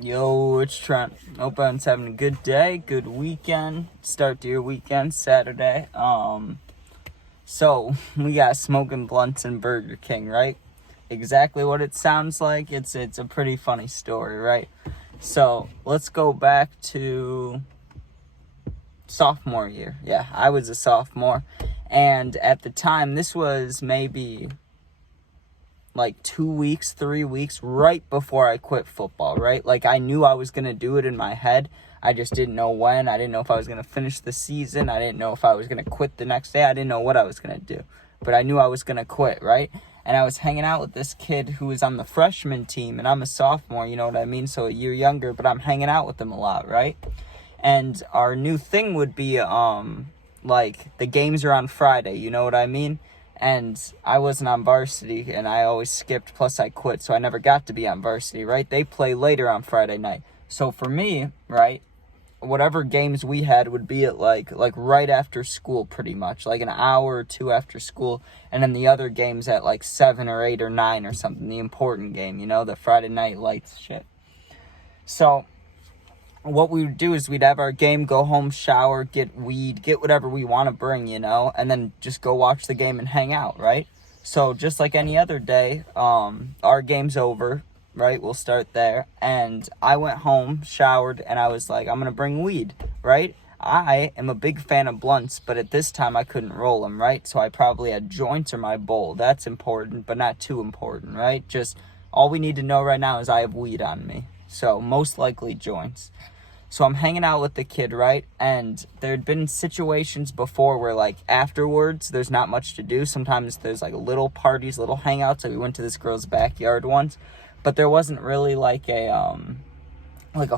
Yo, it's Trent. Hope everyone's having a good day, good weekend. Start to your weekend, Saturday. So we got smoking blunts and Burger King, right? Exactly what it sounds like. It's a pretty funny story, right? So let's go back to sophomore year. Yeah, I was a sophomore, and at the time, this was maybe like 2 weeks, 3 weeks right before I quit football, right? Like I knew I was going to do it in my head. I just didn't know when. I didn't know if I was going to finish the season. I didn't know if I was going to quit the next day. I didn't know what I was going to do. But I knew I was going to quit, right? And I was hanging out with this kid who was on the freshman team, and I'm a sophomore, you know what I mean? So a year younger, but I'm hanging out with him a lot, right? And our new thing would be, like, the games are on Friday, you know what I mean? And I wasn't on varsity, and I always skipped, plus I quit, so I never got to be on varsity, right? They play later on Friday night. So for me, right, whatever games we had would be at like right after school, pretty much, like an hour or two after school, and then the other games at like 7 or 8 or 9 or something, the important game, you know, the Friday night lights shit. So what we would do is we'd have our game, go home, shower, get weed, get whatever we want to bring, you know, and then just go watch the game and hang out, right? So just like any other day, our game's over, right? We'll start there. And I went home, showered, and I was like, I'm going to bring weed, right? I am a big fan of blunts, but at this time I couldn't roll them, right? So I probably had joints or my bowl. That's important, but not too important, right? Just all we need to know right now is I have weed on me. So most likely joints. So I'm hanging out with the kid, right? And there had been situations before where, like, afterwards, there's not much to do. Sometimes there's, like, little parties, little hangouts. Like, we went to this girl's backyard once. But there wasn't really, like a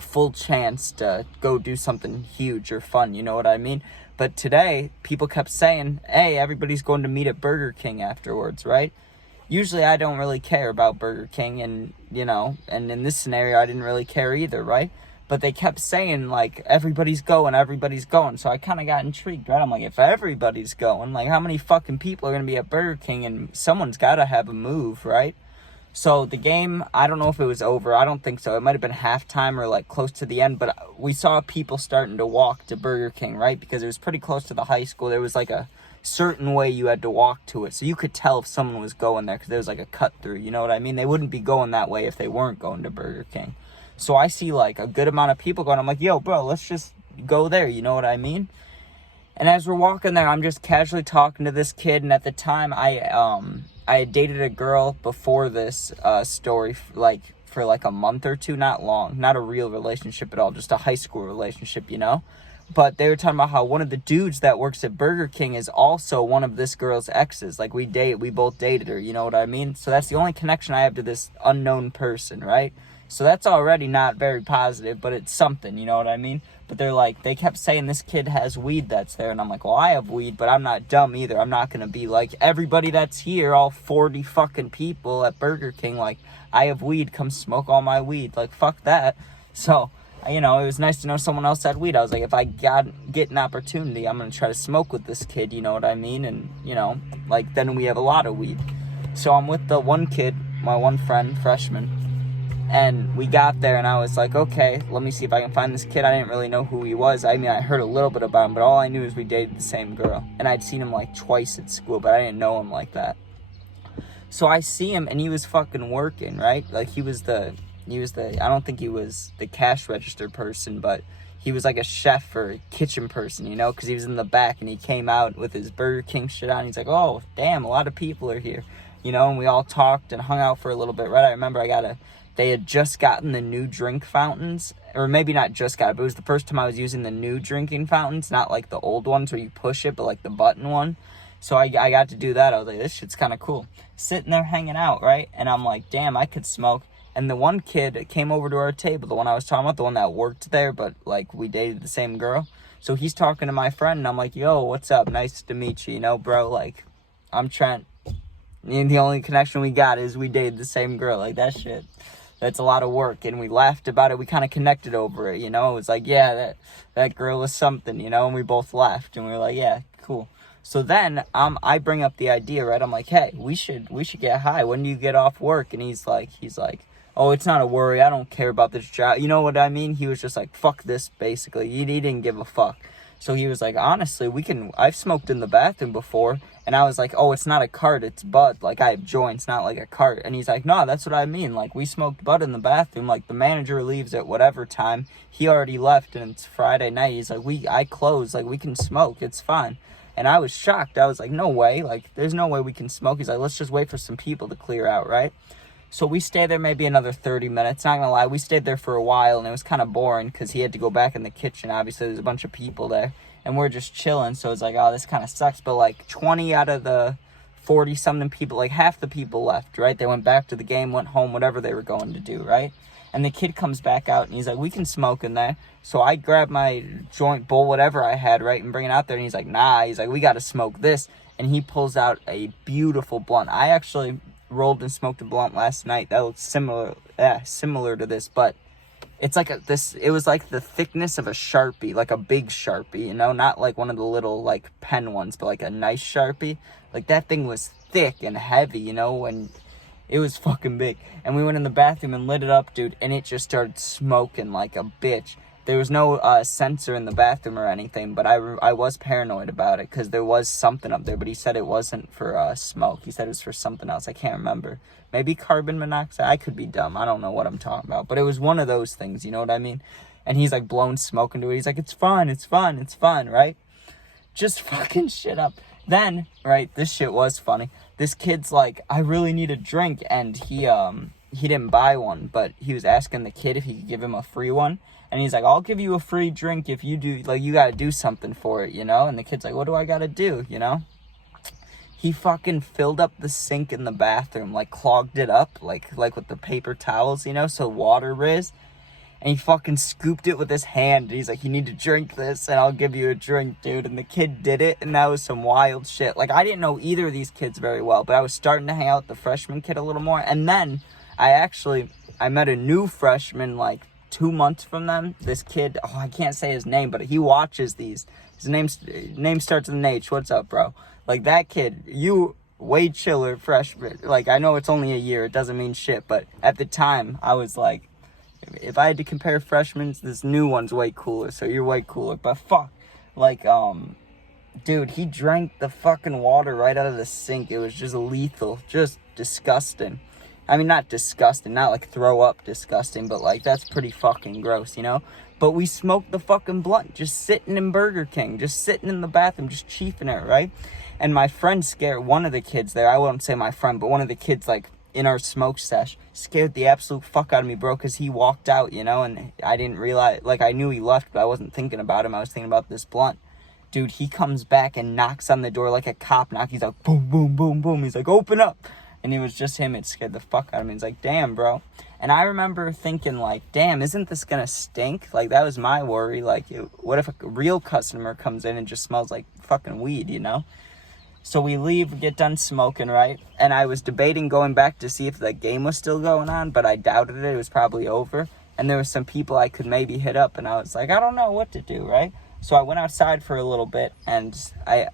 full chance to go do something huge or fun, you know what I mean? But today, people kept saying, hey, everybody's going to meet at Burger King afterwards, right? Usually I don't really care about Burger King, and, you know, and in this scenario, I didn't really care either, right? But they kept saying, like, everybody's going. So I kind of got intrigued, right? I'm like, if everybody's going, like, how many fucking people are going to be at Burger King? And someone's got to have a move, right? So the game, I don't know if it was over. I don't think so. It might have been halftime or, like, close to the end. But we saw people starting to walk to Burger King, right? Because it was pretty close to the high school. There was, like, a certain way you had to walk to it. So you could tell if someone was going there because there was, like, a cut through. You know what I mean? They wouldn't be going that way if they weren't going to Burger King. So I see, like, a good amount of people going. I'm like, yo, bro, let's just go there. You know what I mean? And as we're walking there, I'm just casually talking to this kid. And at the time, I had dated a girl before this story, for like a month or two. Not long. Not a real relationship at all. Just a high school relationship, you know? But they were talking about how one of the dudes that works at Burger King is also one of this girl's exes. Like, we both dated her. You know what I mean? So that's the only connection I have to this unknown person, right? So that's already not very positive, but it's something, you know what I mean? But they kept saying this kid has weed that's there. And I'm like, well, I have weed, but I'm not dumb either. I'm not going to be like everybody that's here, all 40 fucking people at Burger King, like, I have weed, come smoke all my weed. Like, fuck that. So, you know, it was nice to know someone else had weed. I was like, if I get an opportunity, I'm going to try to smoke with this kid, you know what I mean? And, you know, like, then we have a lot of weed. So I'm with the one kid, my one friend, freshman. And we got there, and I was like, okay, let me see if I can find this kid. I didn't really know who he was. I mean, I heard a little bit about him, but all I knew is we dated the same girl. And I'd seen him, like, twice at school, but I didn't know him like that. So I see him, and he was fucking working, right? Like, he was the, I don't think he was the cash register person, but he was like a chef or a kitchen person, you know? Because he was in the back, and he came out with his Burger King shit on. He's like, oh, damn, a lot of people are here, you know? And we all talked and hung out for a little bit, right? I remember they had just gotten the new drink fountains, or maybe not just got it, but it was the first time I was using the new drinking fountains, not like the old ones where you push it, but like the button one. So I got to do that. I was like, this shit's kind of cool. Sitting there hanging out, right? And I'm like, damn, I could smoke. And the one kid came over to our table, the one I was talking about, the one that worked there, but like we dated the same girl. So he's talking to my friend, and I'm like, yo, what's up? Nice to meet you, you know, bro? Like, I'm Trent. And the only connection we got is we dated the same girl. Like, that shit. That's a lot of work, and we laughed about it. We kind of connected over it, you know? It was like, yeah, that girl was something, you know? And we both laughed, and we were like, yeah, cool. So then I bring up the idea, right? I'm like, hey, we should get high. When do you get off work? And he's like, oh, it's not a worry, I don't care about this job. You know what I mean? He was just like, fuck this, basically. He didn't give a fuck. So he was like, honestly, I've smoked in the bathroom before. And I was like, oh, it's not a cart, it's bud. Like, I have joints, not like a cart. And he's like, no, that's what I mean. Like, we smoked bud in the bathroom. Like, the manager leaves at whatever time. He already left, and it's Friday night. He's like, I close. Like, we can smoke. It's fine. And I was shocked. I was like, no way. Like, there's no way we can smoke. He's like, let's just wait for some people to clear out, right? So we stayed there maybe another 30 minutes. Not gonna lie, we stayed there for a while, and it was kind of boring because he had to go back in the kitchen. Obviously, there's a bunch of people there, and we're just chilling. So it's like, oh, this kind of sucks. But like 20 out of the 40-something people, like half the people left, right? They went back to the game, went home, whatever they were going to do, right? And the kid comes back out, and he's like, we can smoke in there. So I grab my joint bowl, whatever I had, right, and bring it out there. And he's like, nah. He's like, we got to smoke this. And he pulls out a beautiful blunt. I actually rolled and smoked a blunt last night that looks similar to this, but it's like it was like the thickness of a Sharpie, like a big Sharpie, you know, not like one of the little like pen ones, but like a nice Sharpie. Like, that thing was thick and heavy, you know, and it was fucking big. And we went in the bathroom and lit it up, dude, and it just started smoking like a bitch. There was no sensor in the bathroom or anything, but I was paranoid about it because there was something up there, but he said it wasn't for smoke. He said it was for something else. I can't remember. Maybe carbon monoxide. I could be dumb. I don't know what I'm talking about, but it was one of those things, you know what I mean? And he's like blowing smoke into it. He's like, it's fine, right? Just fucking shit up. Then, right, this shit was funny. This kid's like, I really need a drink, and he didn't buy one, but he was asking the kid if he could give him a free one. And he's like, I'll give you a free drink if you do, like, you gotta do something for it, you know? And the kid's like, what do I gotta do, you know? He fucking filled up the sink in the bathroom, like, clogged it up, like with the paper towels, you know, so water riz. And he fucking scooped it with his hand. He's like, you need to drink this, and I'll give you a drink, dude. And the kid did it, and that was some wild shit. Like, I didn't know either of these kids very well, but I was starting to hang out with the freshman kid a little more. And then I met a new freshman, like, 2 months from them. This kid, I can't say his name, but he watches these. His name starts with an H. What's up, bro? Like, that kid, you way chiller freshman. Like, I know it's only a year, it doesn't mean shit, but at the time I was like, if I had to compare freshmen, this new one's way cooler, so you're way cooler. But fuck, like, dude, he drank the fucking water right out of the sink. It was just lethal, just disgusting. I mean, not disgusting, not like throw up disgusting, but like, that's pretty fucking gross, you know? But we smoked the fucking blunt, just sitting in Burger King, just sitting in the bathroom, just chiefing it, right? And my friend scared one of the kids there, I wouldn't say my friend, but one of the kids, like, in our smoke sesh, scared the absolute fuck out of me, bro, because he walked out, you know, and I didn't realize, like, I knew he left, but I wasn't thinking about him, I was thinking about this blunt. Dude, he comes back and knocks on the door like a cop knock. He's like, boom, boom, boom, boom. He's like, open up. And it was just him. It scared the fuck out of me. He's like, damn, bro. And I remember thinking, like, damn, isn't this gonna stink? Like, that was my worry. Like, what if a real customer comes in and just smells like fucking weed, you know? So we leave, we get done smoking, right? And I was debating going back to see if the game was still going on, but I doubted it. It was probably over. And there were some people I could maybe hit up, and I was like, I don't know what to do, right? So I went outside for a little bit, and I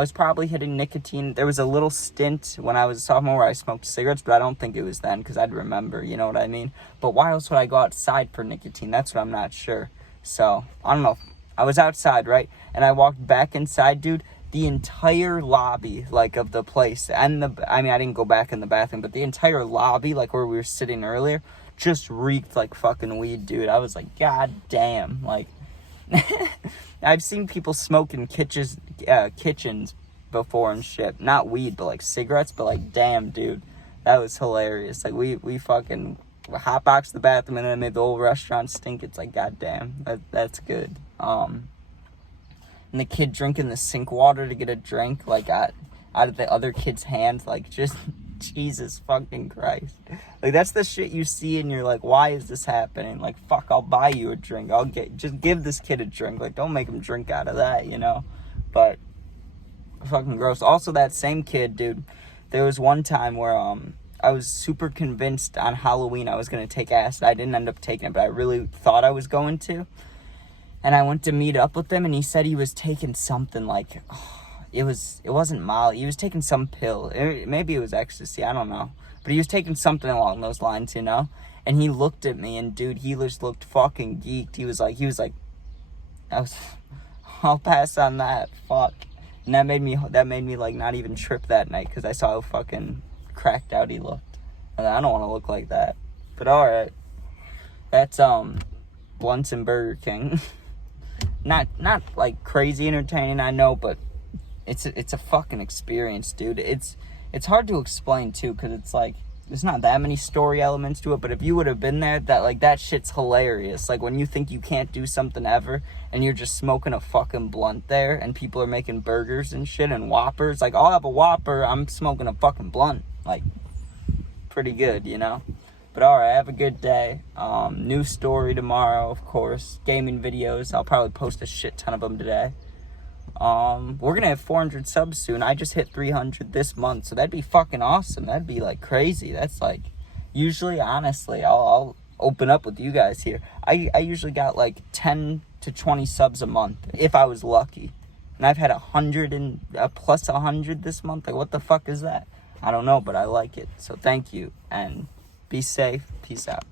was probably hitting nicotine. There was a little stint when I was a sophomore where I smoked cigarettes, but I don't think it was then, because I'd remember, you know what I mean? But why else would I go outside for nicotine? That's what I'm not sure. So, I don't know. I was outside, right? And I walked back inside, dude. The entire lobby, like, of the place, and I didn't go back in the bathroom, but the entire lobby, like, where we were sitting earlier, just reeked like fucking weed, dude. I was like, god damn, like... I've seen people smoke in kitchens before and shit. Not weed, but like cigarettes. But like, damn, dude, that was hilarious. Like, we fucking hotboxed the bathroom and then made the whole restaurant stink. It's like, god damn, that's good. And the kid drinking the sink water to get a drink, like, out of the other kid's hand, like, just Jesus fucking Christ. Like, that's the shit you see and you're like, why is this happening? Like, fuck, I'll buy you a drink. Just give this kid a drink. Like, don't make him drink out of that, you know? But, fucking gross. Also, that same kid, dude, there was one time where, I was super convinced on Halloween I was going to take acid. I didn't end up taking it, but I really thought I was going to. And I went to meet up with him, and he said he was taking something like... It wasn't Molly. He was taking some pill. Maybe it was ecstasy. I don't know. But he was taking something along those lines, you know? And he looked at me, and dude, he just looked fucking geeked. He was like, I'll pass on that. Fuck. And that made me like not even trip that night because I saw how fucking cracked out he looked. And I don't want to look like that. But all right, that's Blunts and Burger King. not like crazy entertaining, I know, but it's a fucking experience, dude. It's hard to explain too because it's like there's not that many story elements to it, but if you would have been there, that shit's hilarious. Like when you think you can't do something ever and you're just smoking a fucking blunt there and people are making burgers and shit and Whoppers. Like, I'll have a Whopper, I'm smoking a fucking blunt. Like, pretty good, you know? But alright, have a good day. New story tomorrow, of course. Gaming videos, I'll probably post a shit ton of them today. We're gonna have 400 subs soon. I just hit 300 this month, so that'd be fucking awesome. That'd be like crazy. That's like, usually, honestly, I'll open up with you guys here. I usually got like 10 to 20 subs a month if I was lucky, and I've had 100 and plus 100 this month. Like, what the fuck is that? I don't know, but I like it. So thank you and be safe. Peace out.